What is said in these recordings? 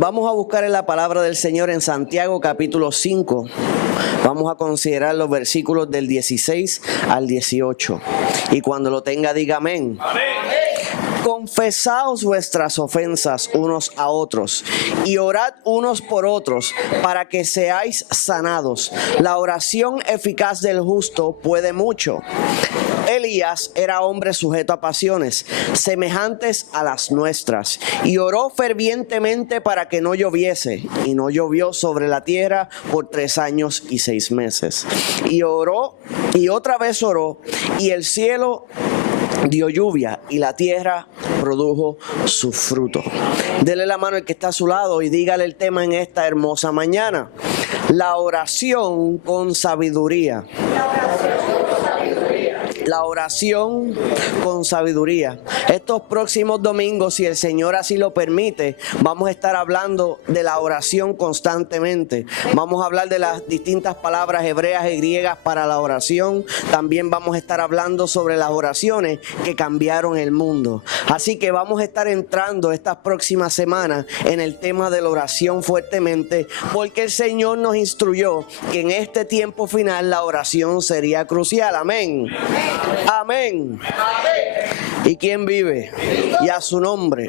Vamos a buscar en la palabra del Señor en Santiago capítulo 5. Vamos a considerar los versículos del 16 al 18. Y cuando lo tenga, diga amén. Amén. Confesaos vuestras ofensas unos a otros y orad unos por otros para que seáis sanados. La oración eficaz del justo puede mucho. Elías era hombre sujeto a pasiones semejantes a las nuestras y oró fervientemente para que no lloviese, y no llovió sobre la tierra por 3 años y 6 meses. Y oró y otra vez oró, y el cielo dio lluvia y la tierra produjo su fruto. Dele la mano al que está a su lado y dígale el tema en esta hermosa mañana: la oración con sabiduría. La oración con sabiduría. Estos próximos domingos, si el Señor así lo permite, vamos a estar hablando de la oración constantemente. Vamos a hablar de las distintas palabras hebreas y griegas para la oración. También vamos a estar hablando sobre las oraciones que cambiaron el mundo. Así que vamos a estar entrando estas próximas semanas en el tema de la oración fuertemente, porque el Señor nos instruyó que en este tiempo final la oración sería crucial. Amén. Amén. ¿Y quién vive? Y a su nombre.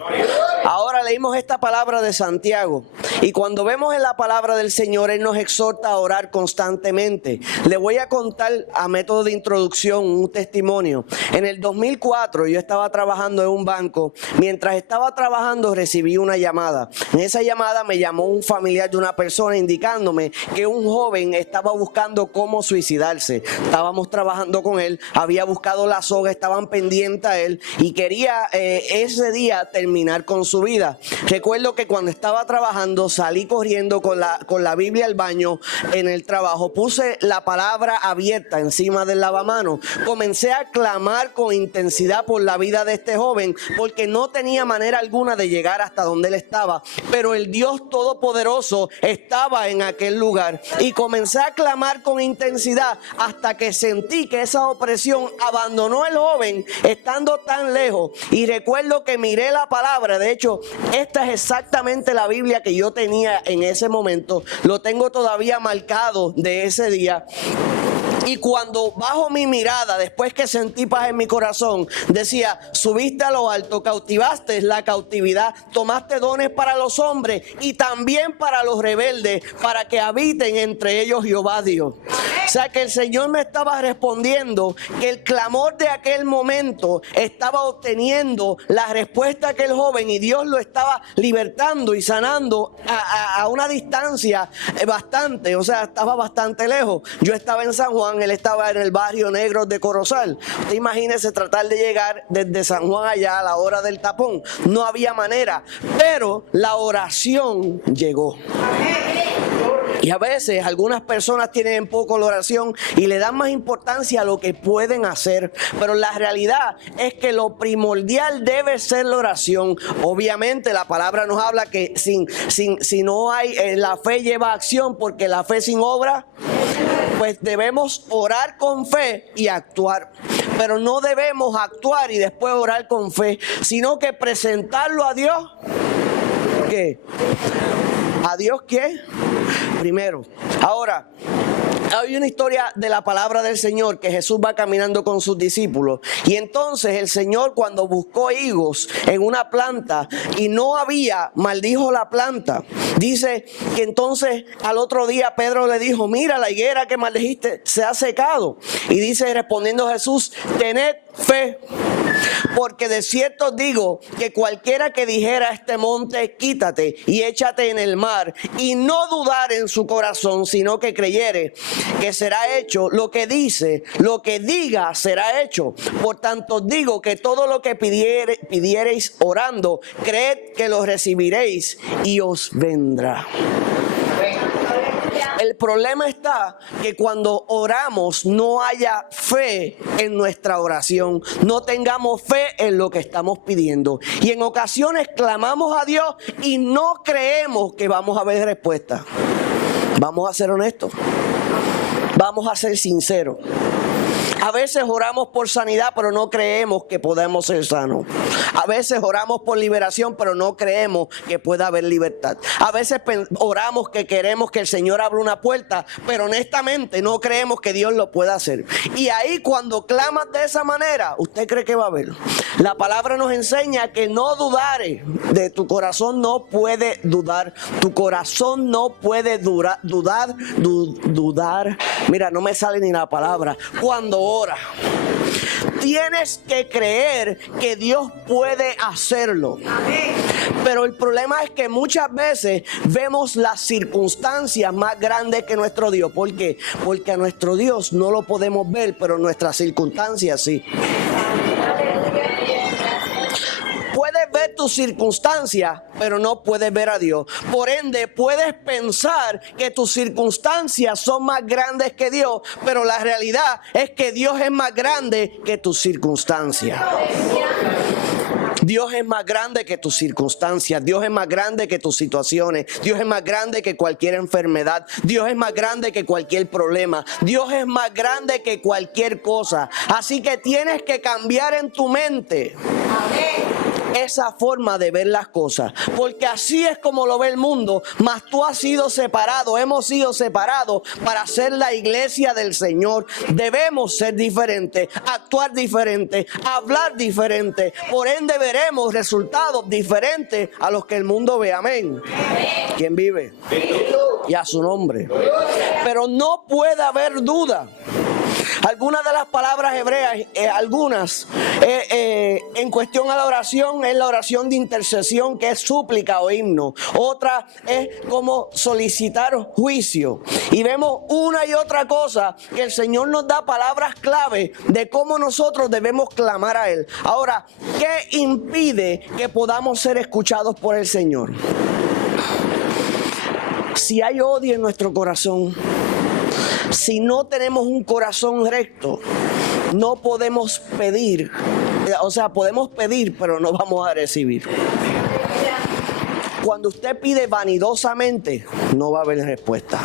Ahora leímos esta palabra de Santiago, y cuando vemos en la palabra del Señor, Él nos exhorta a orar constantemente. Le voy a contar a método de introducción un testimonio. En el 2004 yo estaba trabajando en un banco. Mientras estaba trabajando recibí una llamada. En esa llamada me llamó un familiar de una persona indicándome que un joven estaba buscando cómo suicidarse. Estábamos trabajando con él, había buscado la soga, estaban pendientes a él y quería ese día terminar con su vida. Recuerdo que cuando estaba trabajando salí corriendo con la Biblia al baño en el trabajo, puse la palabra abierta encima del lavamanos, comencé a clamar con intensidad por la vida de este joven, porque no tenía manera alguna de llegar hasta donde él estaba, pero el Dios Todopoderoso estaba en aquel lugar, y comencé a clamar con intensidad hasta que sentí que esa opresión abandonó al joven estando tan lejos. Y recuerdo que miré la palabra. De hecho, esta es exactamente la Biblia que yo tenía en ese momento. Lo tengo todavía marcado de ese día. Y cuando bajo mi mirada, después que sentí paz en mi corazón, decía: subiste a lo alto, cautivaste la cautividad, tomaste dones para los hombres y también para los rebeldes, para que habiten entre ellos Jehová Dios. O sea que el Señor me estaba respondiendo que el clamor de aquel momento estaba obteniendo la respuesta a aquel joven, y Dios lo estaba libertando y sanando a una distancia bastante, o sea, estaba bastante lejos. Yo estaba en San Juan, él estaba en el barrio Negros de Corozal. Usted imagínese tratar de llegar desde San Juan allá a la hora del tapón. No había manera, pero la oración llegó. Y a veces algunas personas tienen poco la oración y le dan más importancia a lo que pueden hacer, pero la realidad es que lo primordial debe ser la oración. Obviamente la palabra nos habla que si no hay, la fe lleva acción, porque la fe sin obra, pues debemos orar con fe y actuar. Pero no debemos actuar y después orar con fe, sino que presentarlo a Dios. ¿Qué? ¿A Dios qué? Primero. Ahora, hay una historia de la palabra del Señor, que Jesús va caminando con sus discípulos, y entonces el Señor, cuando buscó higos en una planta y no había, maldijo la planta. Dice que entonces al otro día Pedro le dijo: mira, la higuera que maldijiste se ha secado. Y dice respondiendo Jesús: tened fe, porque de cierto os digo que cualquiera que dijera a este monte: quítate y échate en el mar, y no dudar en su corazón, sino que creyere que será hecho lo que dice, lo que diga será hecho. Por tanto os digo que todo lo que pidiereis orando, creed que lo recibiréis y os vendrá. El problema está que cuando oramos no haya fe en nuestra oración, no tengamos fe en lo que estamos pidiendo, y en ocasiones clamamos a Dios y no creemos que vamos a ver respuesta. Vamos a ser honestos, vamos a ser sinceros. A veces oramos por sanidad, pero no creemos que podemos ser sanos. A veces oramos por liberación, pero no creemos que pueda haber libertad. A veces oramos que queremos que el Señor abra una puerta, pero honestamente no creemos que Dios lo pueda hacer. Y ahí cuando clamas de esa manera, ¿usted cree que va a haber? La palabra nos enseña que no dudare. De tu corazón no puede dudar. Tu corazón no puede dudar. Mira, no me sale ni la palabra. Cuando ora, tienes que creer que Dios puede hacerlo. Pero el problema es que muchas veces vemos las circunstancias más grandes que nuestro Dios. ¿Por qué? Porque a nuestro Dios no lo podemos ver, pero nuestras circunstancias sí. Puedes ver tus circunstancias, pero no puedes ver a Dios. Por ende, puedes pensar que tus circunstancias son más grandes que Dios, pero la realidad es que Dios es más grande que tus circunstancias. Dios es más grande que tus circunstancias. Dios es más grande que tus situaciones. Dios es más grande que cualquier enfermedad. Dios es más grande que cualquier problema. Dios es más grande que cualquier cosa. Así que tienes que cambiar en tu mente esa forma de ver las cosas, porque así es como lo ve el mundo. Mas tú has sido separado, hemos sido separados para ser la iglesia del Señor. Debemos ser diferentes, actuar diferente, hablar diferente. Por ende veremos resultados diferentes a los que el mundo ve. Amén. ¿Quién vive? Y a su nombre. Pero no puede haber duda. Algunas de las palabras hebreas, en cuestión a la oración, es la oración de intercesión, que es súplica o himno. Otra es como solicitar juicio. Y vemos una y otra cosa que el Señor nos da palabras clave de cómo nosotros debemos clamar a Él. Ahora, ¿qué impide que podamos ser escuchados por el Señor? Si hay odio en nuestro corazón, si no tenemos un corazón recto, no podemos pedir. O sea, podemos pedir, pero no vamos a recibir. Cuando usted pide vanidosamente, no va a haber respuesta.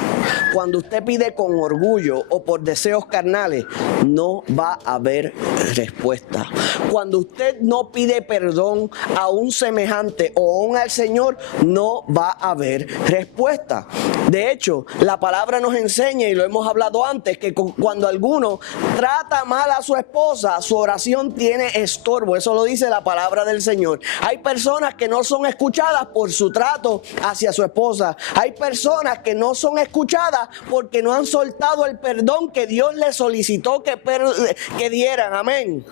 Cuando usted pide con orgullo o por deseos carnales, no va a haber respuesta. Cuando usted no pide perdón a un semejante o aún al Señor, no va a haber respuesta. De hecho, la palabra nos enseña, y lo hemos hablado antes, que cuando alguno trata mal a su esposa, su oración tiene estorbo. Eso lo dice la palabra del Señor. Hay personas que no son escuchadas por su trato hacia su esposa. Hay personas que no son escuchadas porque no han soltado el perdón que Dios les solicitó que dieran. Amén.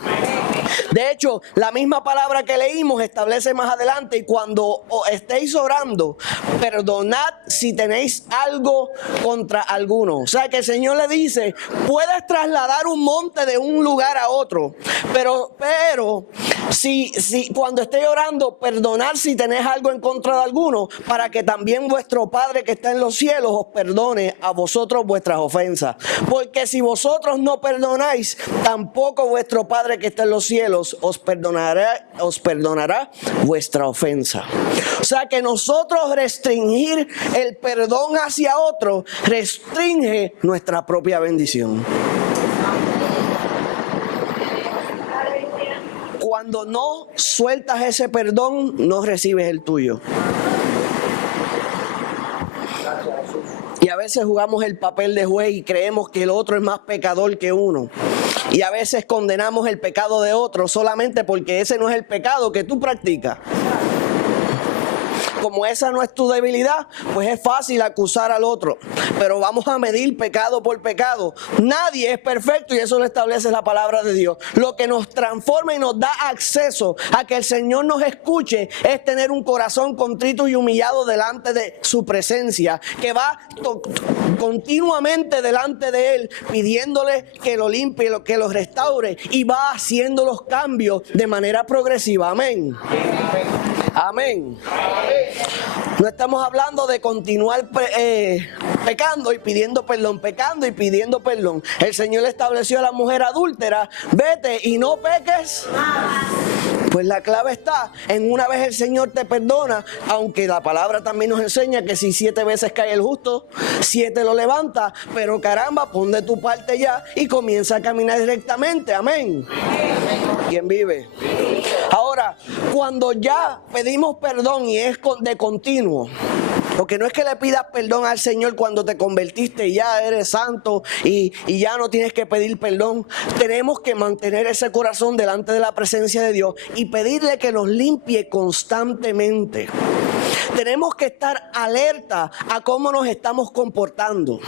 De hecho, la misma palabra que leímos establece más adelante: y cuando estéis orando, perdonad si tenéis algo contra alguno. O sea que el Señor le dice: puedes trasladar un monte de un lugar a otro, pero si cuando estéis orando, perdonad si tenéis algo en contra de alguno, para que también vuestro Padre que está en los cielos os perdone a vosotros vuestras ofensas. Porque si vosotros no perdonáis, tampoco vuestro Padre que está en los cielos os perdonará vuestra ofensa. O sea que nosotros restringir el perdón hacia otro restringe nuestra propia bendición. Cuando no sueltas ese perdón, no recibes el tuyo. Y a veces jugamos el papel de juez y creemos que el otro es más pecador que uno. Y a veces condenamos el pecado de otro solamente porque ese no es el pecado que tú practicas. Como esa no es tu debilidad, pues es fácil acusar al otro. Pero vamos a medir pecado por pecado. Nadie es perfecto y eso lo establece la palabra de Dios. Lo que nos transforma y nos da acceso a que el Señor nos escuche es tener un corazón contrito y humillado delante de su presencia, que va continuamente delante de Él, pidiéndole que lo limpie, que lo restaure, y va haciendo los cambios de manera progresiva. Amén. Amén. No estamos hablando de continuar pecando y pidiendo perdón, pecando y pidiendo perdón. El Señor le estableció a la mujer adúltera: vete y no peques. Pues la clave está en una vez el Señor te perdona, aunque la palabra también nos enseña que si 7 veces cae el justo, 7 lo levanta, pero caramba, pon de tu parte ya y comienza a caminar directamente. Amén. ¿Quién vive? Ahora, cuando ya pedimos perdón y es de continuo, porque no es que le pidas perdón al Señor cuando te convertiste y ya eres santo y ya no tienes que pedir perdón. Tenemos que mantener ese corazón delante de la presencia de Dios y pedirle que nos limpie constantemente. Tenemos que estar alerta a cómo nos estamos comportando.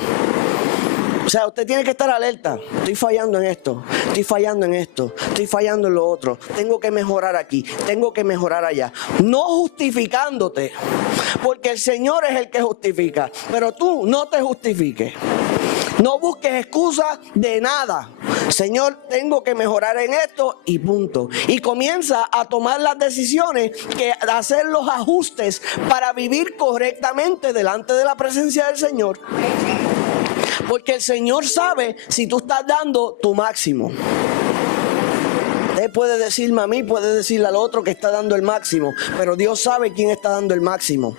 O sea, usted tiene que estar alerta. Estoy fallando en esto, estoy fallando en esto, estoy fallando en lo otro. Tengo que mejorar aquí, tengo que mejorar allá. No justificándote, porque el Señor es el que justifica. Pero tú no te justifiques. No busques excusas de nada. Señor, tengo que mejorar en esto y punto. Y comienza a tomar las decisiones, a hacer los ajustes para vivir correctamente delante de la presencia del Señor. Porque el Señor sabe si tú estás dando tu máximo. Usted puede decirme a mí, puede decirle al otro que está dando el máximo, pero Dios sabe quién está dando el máximo.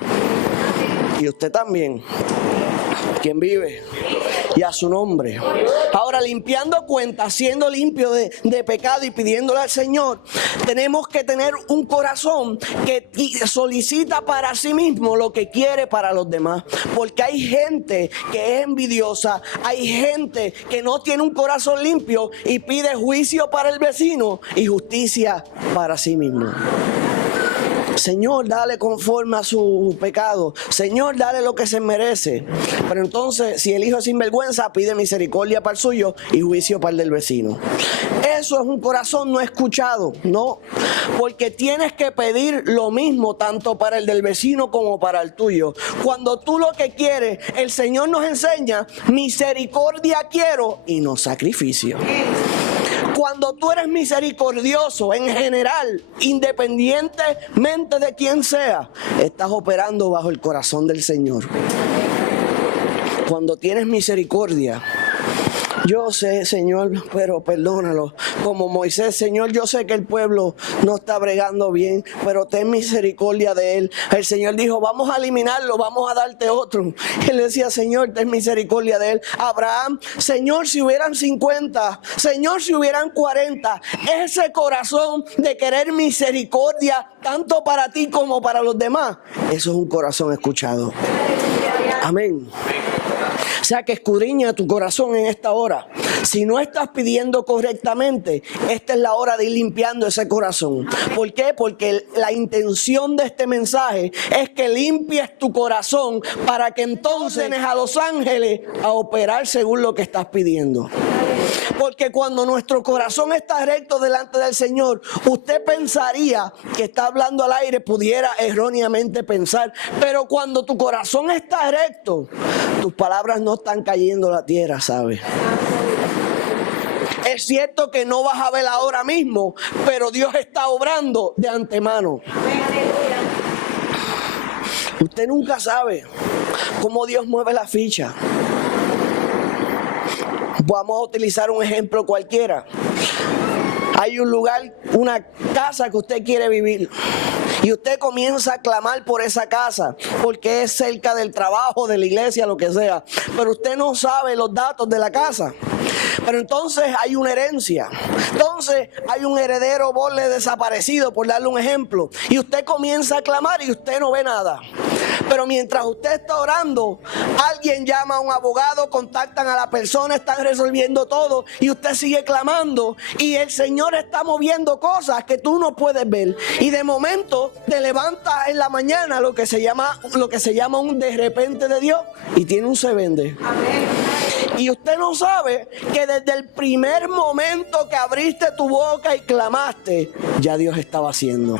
Y usted también. ¿Quién vive? Y a su nombre. Ahora, limpiando cuentas, siendo limpio de pecado y pidiéndole al Señor, tenemos que tener un corazón que solicita para sí mismo lo que quiere para los demás. Porque hay gente que es envidiosa, hay gente que no tiene un corazón limpio y pide juicio para el vecino y justicia para sí mismo. Señor, dale conforme a su pecado. Señor, dale lo que se merece. Pero entonces, si el hijo es sinvergüenza, pide misericordia para el suyo y juicio para el del vecino. Eso es un corazón no escuchado, no. Porque tienes que pedir lo mismo tanto para el del vecino como para el tuyo. Cuando tú lo que quieres, el Señor nos enseña, misericordia quiero y no sacrificio. Cuando tú eres misericordioso en general, independientemente de quién sea, estás operando bajo el corazón del Señor. Cuando tienes misericordia, yo sé, Señor, pero perdónalo. Como Moisés, Señor, yo sé que el pueblo no está bregando bien, pero ten misericordia de él. El Señor dijo, vamos a eliminarlo, vamos a darte otro. Él decía, Señor, ten misericordia de él. Abraham, Señor, si hubieran 50, Señor, si hubieran 40. Ese corazón de querer misericordia, tanto para ti como para los demás, eso es un corazón escuchado. Amén. O sea que escudriña tu corazón en esta hora. Si no estás pidiendo correctamente, esta es la hora de ir limpiando ese corazón. ¿Por qué? Porque la intención de este mensaje es que limpies tu corazón para que entonces a los ángeles a operar según lo que estás pidiendo. Porque cuando nuestro corazón está recto delante del Señor, usted pensaría que está hablando al aire, pudiera erróneamente pensar, pero cuando tu corazón está recto, tus palabras no están cayendo a la tierra, ¿sabes? Es cierto que no vas a ver ahora mismo, pero Dios está obrando de antemano. Usted nunca sabe cómo Dios mueve la ficha. Vamos a utilizar un ejemplo cualquiera. Hay un lugar, una casa que usted quiere vivir y usted comienza a clamar por esa casa porque es cerca del trabajo, de la iglesia, lo que sea, pero usted no sabe los datos de la casa. Pero entonces hay una herencia, entonces hay un heredero borle desaparecido, por darle un ejemplo, y usted comienza a clamar y usted no ve nada. Pero mientras usted está orando, alguien llama a un abogado, contactan a la persona, están resolviendo todo y usted sigue clamando y el Señor está moviendo cosas que tú no puedes ver. Y de momento te levantas en la mañana, lo que se llama un de repente de Dios, y tiene un se vende. Y usted no sabe que desde el primer momento que abriste tu boca y clamaste, ya Dios estaba haciendo.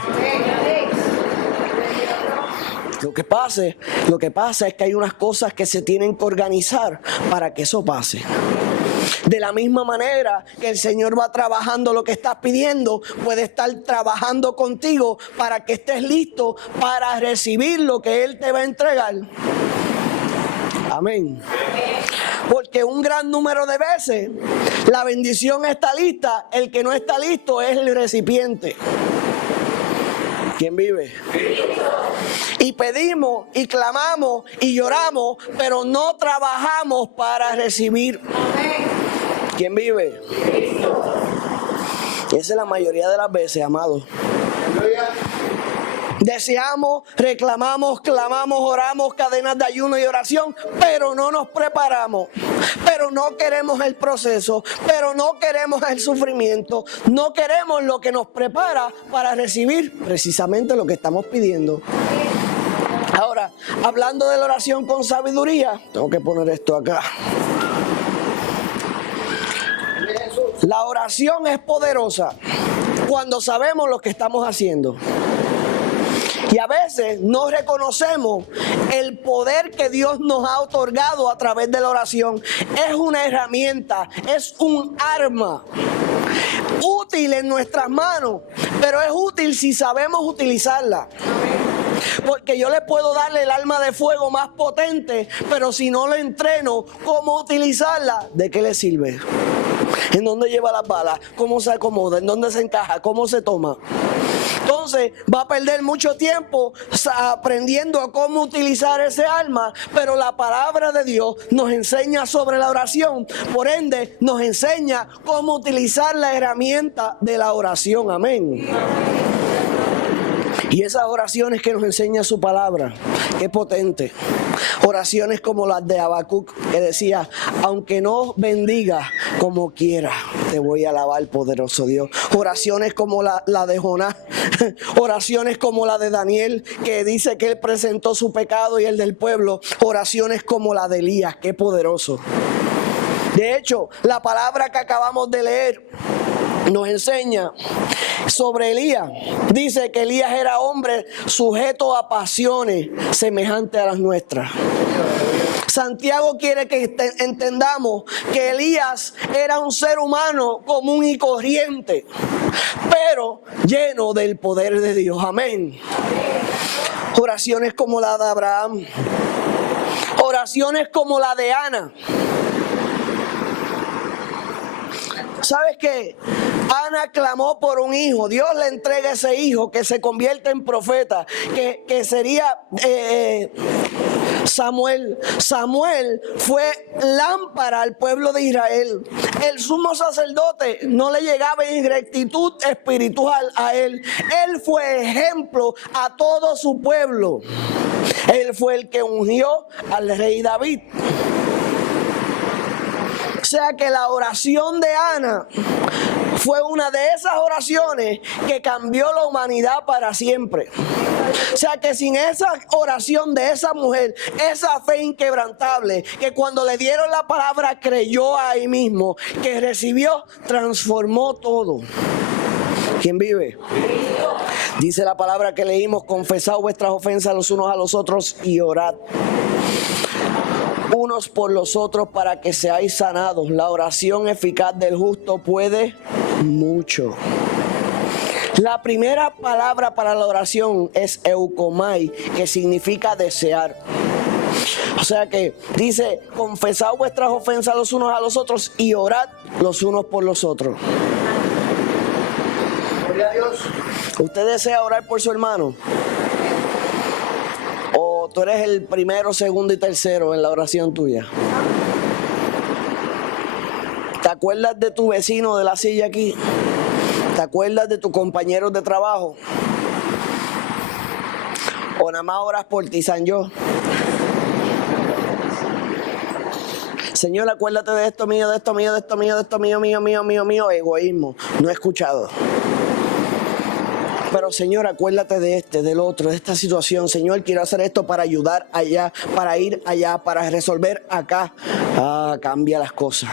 Lo que pasa es que hay unas cosas que se tienen que organizar para que eso pase. De la misma manera que el Señor va trabajando lo que estás pidiendo, puede estar trabajando contigo para que estés listo para recibir lo que Él te va a entregar. Amén. Porque un gran número de veces la bendición está lista, el que no está listo es el recipiente. ¿Quién vive? Y pedimos y clamamos y lloramos, pero no trabajamos para recibir. ¿Quién vive? Esa es la mayoría de las veces, amados. Deseamos, reclamamos, clamamos, oramos, cadenas de ayuno y oración, pero no nos preparamos, pero no queremos el proceso, pero no queremos el sufrimiento, no queremos lo que nos prepara para recibir precisamente lo que estamos pidiendo. Ahora, hablando de la oración con sabiduría, tengo que poner esto acá. La oración es poderosa cuando sabemos lo que estamos haciendo. Y a veces no reconocemos el poder que Dios nos ha otorgado a través de la oración. Es una herramienta, es un arma útil en nuestras manos, pero es útil si sabemos utilizarla. Porque yo le puedo darle el arma de fuego más potente, pero si no lo entreno cómo utilizarla, ¿de qué le sirve? ¿En dónde lleva las balas? ¿Cómo se acomoda? ¿En dónde se encaja? ¿Cómo se toma? Entonces va a perder mucho tiempo aprendiendo a cómo utilizar ese arma, pero la palabra de Dios nos enseña sobre la oración, por ende nos enseña cómo utilizar la herramienta de la oración, amén. Y esas oraciones que nos enseña su palabra, qué potente. Oraciones como las de Habacuc, que decía, aunque no bendiga como quiera, te voy a alabar, poderoso Dios. Oraciones como la de Jonás, oraciones como la de Daniel, que dice que él presentó su pecado y el del pueblo. Oraciones como la de Elías, qué poderoso. De hecho, la palabra que acabamos de leer nos enseña sobre Elías. Dice que Elías era hombre sujeto a pasiones semejantes a las nuestras. Santiago quiere que entendamos que Elías era un ser humano común y corriente, pero lleno del poder de Dios. Amén. Oraciones como la de Abraham, oraciones como la de Ana. ¿Sabes qué? Ana clamó por un hijo. Dios le entrega ese hijo que se convierte en profeta, que sería Samuel. Samuel fue lámpara al pueblo de Israel. El sumo sacerdote no le llegaba en rectitud espiritual a él. Él fue ejemplo a todo su pueblo. Él fue el que ungió al rey David. O sea que la oración de Ana fue una de esas oraciones que cambió la humanidad para siempre. O sea que sin esa oración de esa mujer, esa fe inquebrantable, que cuando le dieron la palabra creyó ahí mismo, que recibió, transformó todo. ¿Quién vive? Dice la palabra que leímos, confesad vuestras ofensas los unos a los otros y orad unos por los otros para que seáis sanados. La oración eficaz del justo puede mucho. La primera palabra para la oración es eukomai, que significa desear. O sea que dice, confesad vuestras ofensas los unos a los otros y orad los unos por los otros. Gloria a Dios. ¿Usted desea orar por su hermano? ¿O tú eres el primero, segundo y tercero en la oración tuya? ¿Te acuerdas de tu vecino de la silla aquí? ¿Te acuerdas de tus compañeros de trabajo? ¿O nada más oras por ti, San yo? Señor, acuérdate de esto mío, de esto mío, de esto mío, de esto mío, mío, egoísmo. No he escuchado. Pero Señor, acuérdate de este, del otro, de esta situación. Señor, quiero hacer esto para ayudar allá, para ir allá, para resolver acá. Cambia las cosas.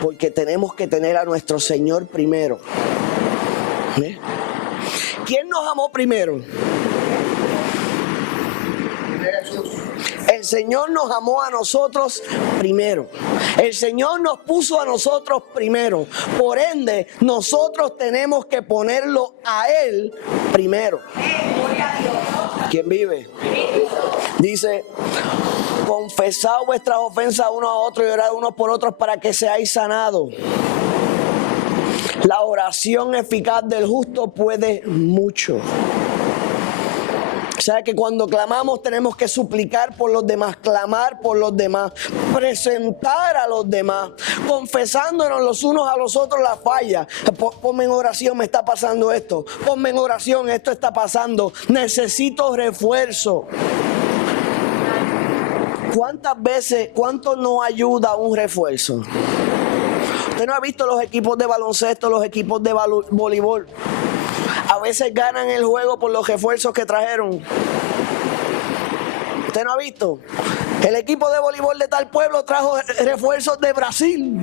Porque tenemos que tener a nuestro Señor primero. ¿Eh? ¿Quién nos amó primero? El Señor nos amó a nosotros primero. El Señor nos puso a nosotros primero. Por ende, nosotros tenemos que ponerlo a Él primero. ¿Quién vive? Dice, confesad vuestras ofensas unos a otros y orad unos por otros para que seáis sanados. La oración eficaz del justo puede mucho. O sea que cuando clamamos tenemos que suplicar por los demás, clamar por los demás, presentar a los demás, confesándonos los unos a los otros la falla. Ponme en oración, me está pasando esto. Ponme en oración, esto está pasando. Necesito refuerzo. ¿Cuántas veces, cuánto nos ayuda un refuerzo? Usted no ha visto los equipos de baloncesto, los equipos de voleibol. A veces ganan el juego por los refuerzos que trajeron. ¿Usted no ha visto? El equipo de voleibol de tal pueblo trajo refuerzos de Brasil,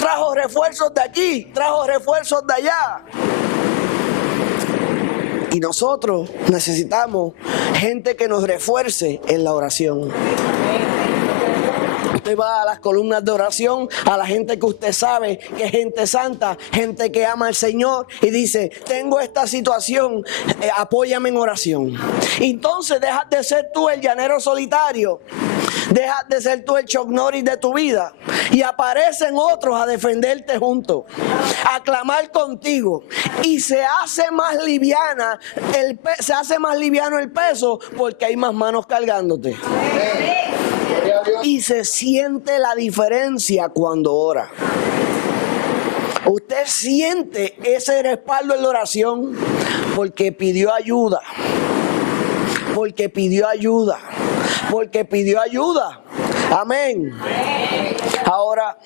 trajo refuerzos de aquí, trajo refuerzos de allá. Y nosotros necesitamos gente que nos refuerce en la oración. Usted va a las columnas de oración, a la gente que usted sabe que es gente santa, gente que ama al Señor y dice, tengo esta situación, apóyame en oración. Entonces dejas de ser tú el llanero solitario, dejas de ser tú el Chuck Norris de tu vida y aparecen otros a defenderte juntos, a clamar contigo y se hace más liviano el peso porque hay más manos cargándote. Y se siente la diferencia cuando ora. Usted siente ese respaldo en la oración porque pidió ayuda. Porque pidió ayuda. Porque pidió ayuda. Amén. Ahora,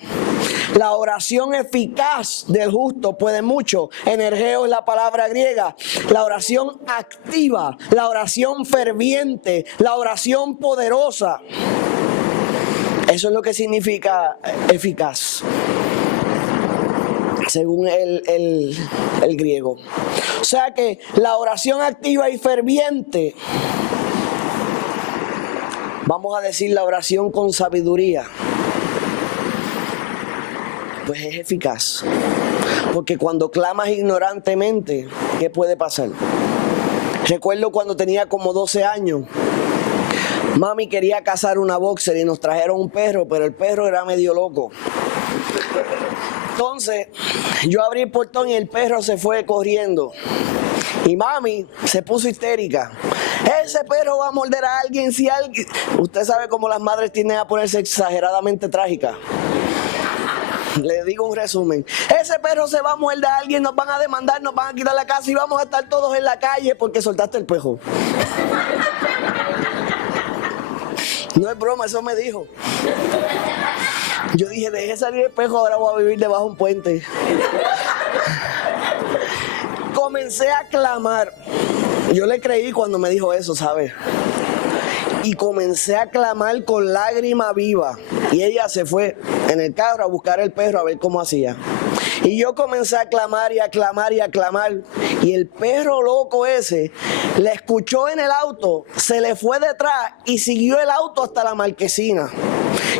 la oración eficaz del justo puede mucho. Energeo es la palabra griega. La oración activa, la oración ferviente, la oración poderosa. Eso es lo que significa eficaz, según el griego. O sea que la oración activa y ferviente, vamos a decir la oración con sabiduría, pues es eficaz. Porque cuando clamas ignorantemente, ¿qué puede pasar? Recuerdo cuando tenía como 12 años. Mami quería cazar una boxer y nos trajeron un perro, pero el perro era medio loco. Entonces, yo abrí el portón y el perro se fue corriendo. Y mami se puso histérica. Ese perro va a morder a alguien si alguien... Usted sabe cómo las madres tienden a ponerse exageradamente trágicas. Le digo un resumen. Ese perro se va a morder a alguien, nos van a demandar, nos van a quitar la casa y vamos a estar todos en la calle porque soltaste el perro. No es broma, eso me dijo. Yo dije, dejé salir el espejo, ahora voy a vivir debajo de un puente. Comencé a clamar. Yo le creí cuando me dijo eso, ¿sabes? Y comencé a clamar con lágrima viva. Y ella se fue en el carro a buscar el perro a ver cómo hacía. Y yo comencé a clamar y a clamar y a clamar. Y el perro loco ese le escuchó en el auto, se le fue detrás y siguió el auto hasta la marquesina.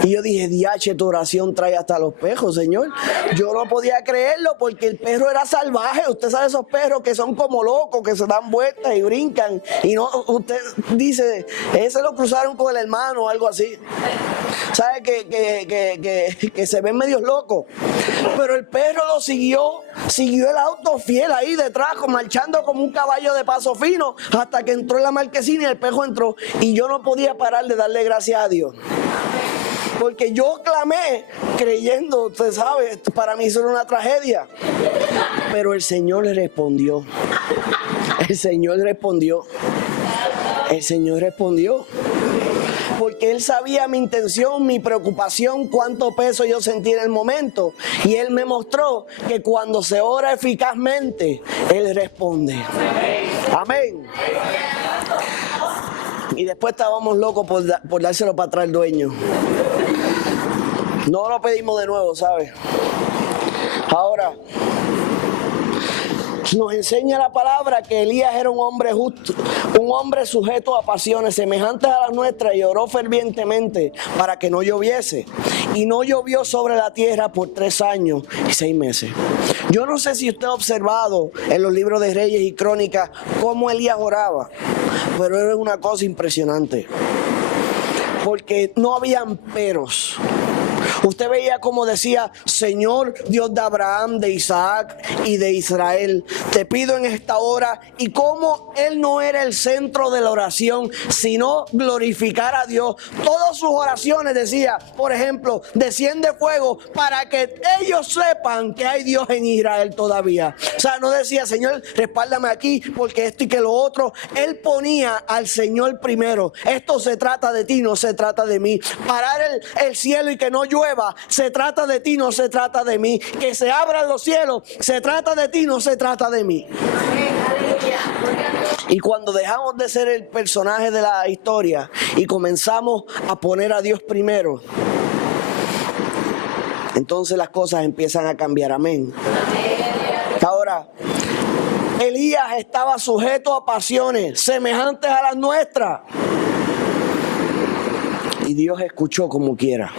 Y yo dije, diache, tu oración trae hasta los perros, Señor. Yo no podía creerlo porque el perro era salvaje. Usted sabe esos perros que son como locos, que se dan vueltas y brincan. Y no, usted dice, ese lo cruzaron con el hermano o algo así. ¿Sabe? Que se ven medios locos. Pero el perro lo siguió el auto fiel ahí detrás, marchando como un caballo de paso fino, hasta que entró en la marquesina y el perro entró. Y yo no podía parar de darle gracias a Dios. Porque yo clamé creyendo, usted sabe, para mí eso era una tragedia. Pero el Señor le respondió. El Señor respondió. El Señor respondió. Porque Él sabía mi intención, mi preocupación, cuánto peso yo sentí en el momento. Y Él me mostró que cuando se ora eficazmente, Él responde. Amén. Y después estábamos locos por dárselo para atrás al dueño. No lo pedimos de nuevo, ¿sabes? Ahora, nos enseña la palabra que Elías era un hombre justo, un hombre sujeto a pasiones semejantes a las nuestras, y oró fervientemente para que no lloviese. Y no llovió sobre la tierra por 3 años y 6 meses. Yo no sé si usted ha observado en los libros de Reyes y Crónicas cómo Elías oraba, pero era una cosa impresionante. Porque no habían peros. Usted veía como decía, Señor Dios de Abraham, de Isaac y de Israel, te pido en esta hora, y como él no era el centro de la oración, sino glorificar a Dios. Todas sus oraciones decía, por ejemplo, desciende fuego para que ellos sepan que hay Dios en Israel todavía. O sea, no decía, Señor, respáldame aquí porque esto y que lo otro. Él ponía al Señor primero. Esto se trata de ti, no se trata de mí. Parar el cielo y que no llueva, se trata de ti, no se trata de mí. Que se abran los cielos, se trata de ti, no se trata de mí. Y cuando dejamos de ser el personaje de la historia y comenzamos a poner a Dios primero, entonces las cosas empiezan a cambiar. Amén. Ahora, Elías estaba sujeto a pasiones semejantes a las nuestras, y Dios escuchó como quiera.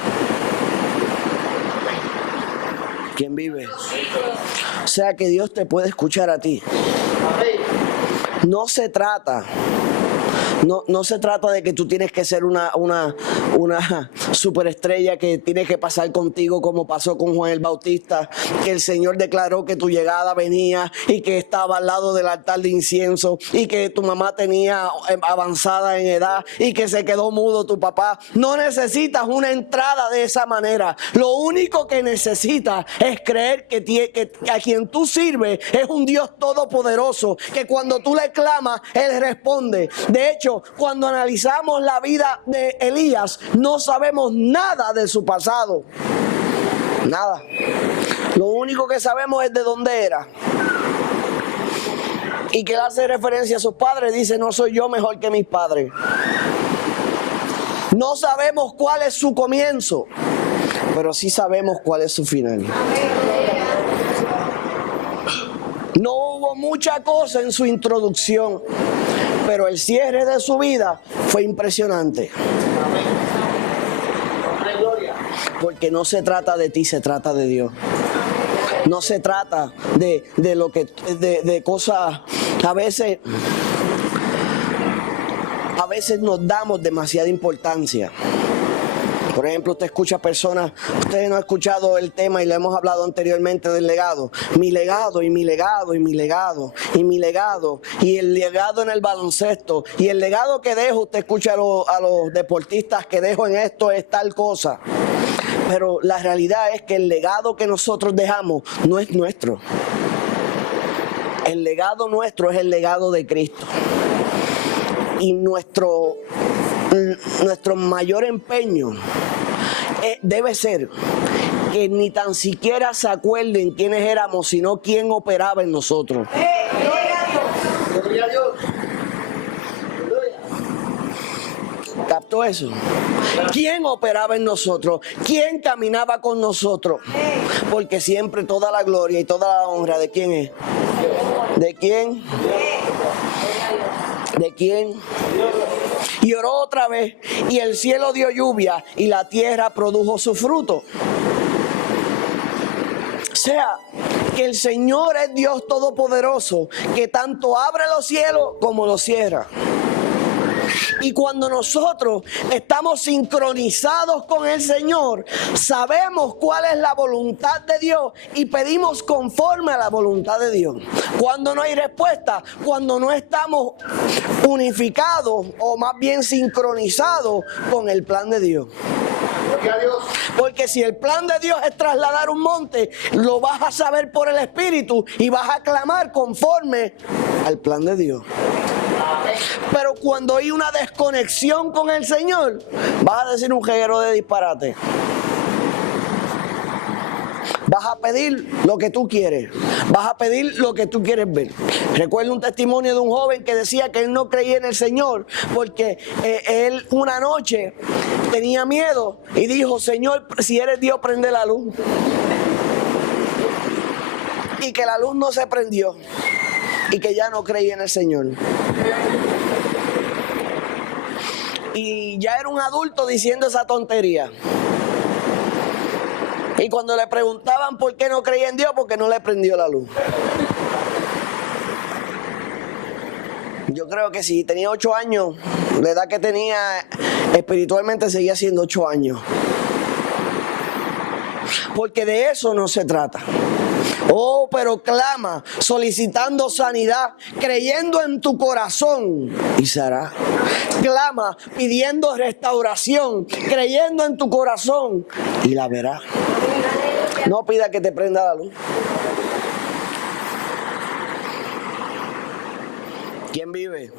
¿Quién vive? O sea que Dios te puede escuchar a ti. No se trata de que tú tienes que ser una superestrella que tiene que pasar contigo como pasó con Juan el Bautista, que el Señor declaró que tu llegada venía y que estaba al lado del altar de incienso y que tu mamá tenía avanzada en edad y que se quedó mudo tu papá. No necesitas una entrada de esa manera. Lo único que necesitas es creer que a quien tú sirves es un Dios todopoderoso, que cuando tú le clamas, Él responde. De hecho, cuando analizamos la vida de Elías, no sabemos nada de su pasado. Nada. Lo único que sabemos es de dónde era. Y que él hace referencia a sus padres. Dice, no soy yo mejor que mis padres. No sabemos cuál es su comienzo, pero sí sabemos cuál es su final. No hubo mucha cosa en su introducción, pero el cierre de su vida fue impresionante. Porque no se trata de ti, se trata de Dios. No se trata de lo que de cosas. A veces nos damos demasiada importancia. Por ejemplo, usted escucha personas, ustedes no han escuchado el tema y le hemos hablado anteriormente del legado. Mi legado y mi legado y mi legado y mi legado y el legado en el baloncesto y el legado que dejo, usted escucha a los deportistas que dejo en esto es tal cosa. Pero la realidad es que el legado que nosotros dejamos no es nuestro. El legado nuestro es el legado de Cristo. Y nuestro mayor empeño debe ser que ni tan siquiera se acuerden quiénes éramos, sino quién operaba en nosotros. ¿Captó eso? ¿Quién operaba en nosotros? ¿Quién caminaba con nosotros? Porque siempre toda la gloria y toda la honra, ¿de quién es? ¿De quién? ¿De quién? Y oró otra vez, y el cielo dio lluvia, y la tierra produjo su fruto. O sea, que el Señor es Dios todopoderoso, que tanto abre los cielos como los cierra. Y cuando nosotros estamos sincronizados con el Señor, sabemos cuál es la voluntad de Dios y pedimos conforme a la voluntad de Dios. Cuando no hay respuesta, cuando no estamos unificados o más bien sincronizados con el plan de Dios. Porque si el plan de Dios es trasladar un monte, lo vas a saber por el Espíritu y vas a clamar conforme al plan de Dios. Pero cuando hay una desconexión con el Señor, vas a decir un reguero de disparate. Vas a pedir lo que tú quieres. Vas a pedir lo que tú quieres ver. Recuerdo un testimonio de un joven que decía que él no creía en el Señor porque él una noche tenía miedo y dijo, Señor, si eres Dios, prende la luz. Y que la luz no se prendió. Y que ya no creía en el Señor. Y ya era un adulto diciendo esa tontería. Y cuando le preguntaban por qué no creía en Dios, porque no le prendió la luz. Yo creo que si tenía 8 años, la edad que tenía espiritualmente seguía siendo 8 años. porque de eso no se trata. Oh, pero clama solicitando sanidad, creyendo en tu corazón y será. Clama pidiendo restauración, creyendo en tu corazón y la verás. No pida que te prenda la luz. ¿Quién vive?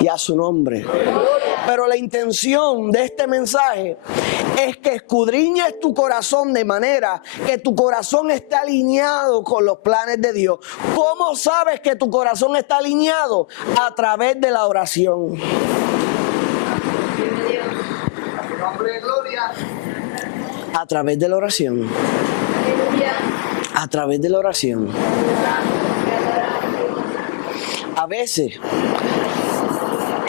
Y a su nombre. Pero la intención de este mensaje es que escudriñes tu corazón de manera que tu corazón esté alineado con los planes de Dios. ¿Cómo sabes que tu corazón está alineado? A través de la oración. A través de la oración. A través de la oración. A veces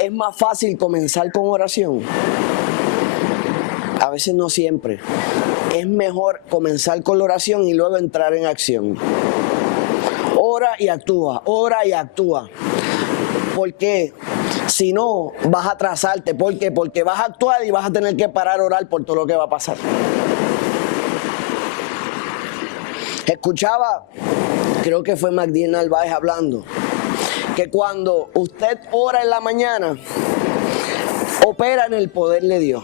es más fácil comenzar con oración. A veces no siempre. Es mejor comenzar con la oración y luego entrar en acción. Ora y actúa, ora y actúa. Porque si no, vas a atrasarte. ¿Por qué? Porque vas a actuar y vas a tener que parar a orar por todo lo que va a pasar. Escuchaba, creo que fue Magdiel Narváez hablando, que cuando usted ora en la mañana, opera en el poder de Dios.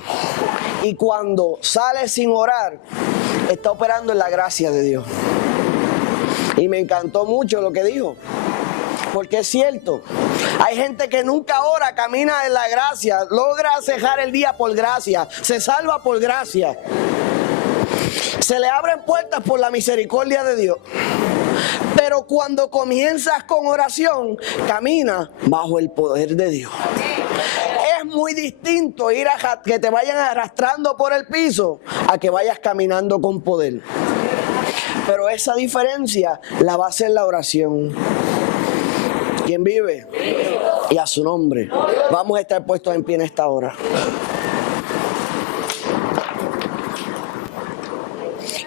Y cuando sale sin orar, está operando en la gracia de Dios. Y me encantó mucho lo que dijo, porque es cierto. Hay gente que nunca ora, camina en la gracia, logra cejar el día por gracia, se salva por gracia. Se le abren puertas por la misericordia de Dios. Pero cuando comienzas con oración, camina bajo el poder de Dios. Es muy distinto ir a que te vayan arrastrando por el piso a que vayas caminando con poder. Pero esa diferencia la va a hacer la oración. ¿Quién vive? Y a su nombre. Vamos a estar puestos en pie en esta hora.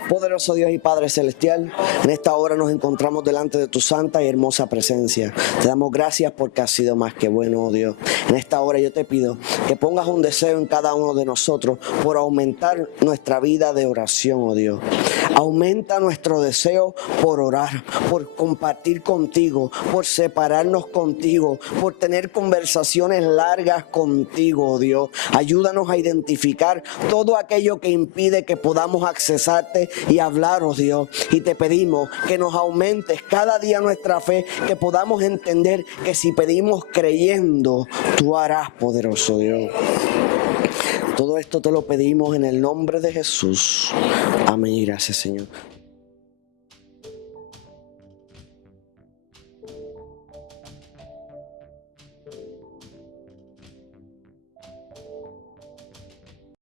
Poderoso Dios y Padre Celestial, en esta hora nos encontramos delante de tu santa y hermosa presencia. Te damos gracias porque has sido más que bueno, oh Dios. En esta hora yo te pido que pongas un deseo en cada uno de nosotros por aumentar nuestra vida de oración, oh Dios. Aumenta nuestro deseo por orar, por compartir contigo, por separarnos contigo, por tener conversaciones largas contigo, oh Dios. Ayúdanos a identificar todo aquello que impide que podamos accesarte y hablar, oh Dios, y te pedimos que nos aumentes cada día nuestra fe, que podamos entender que si pedimos creyendo, tú harás, poderoso Dios. Todo esto te lo pedimos en el nombre de Jesús. Amén y gracias, Señor.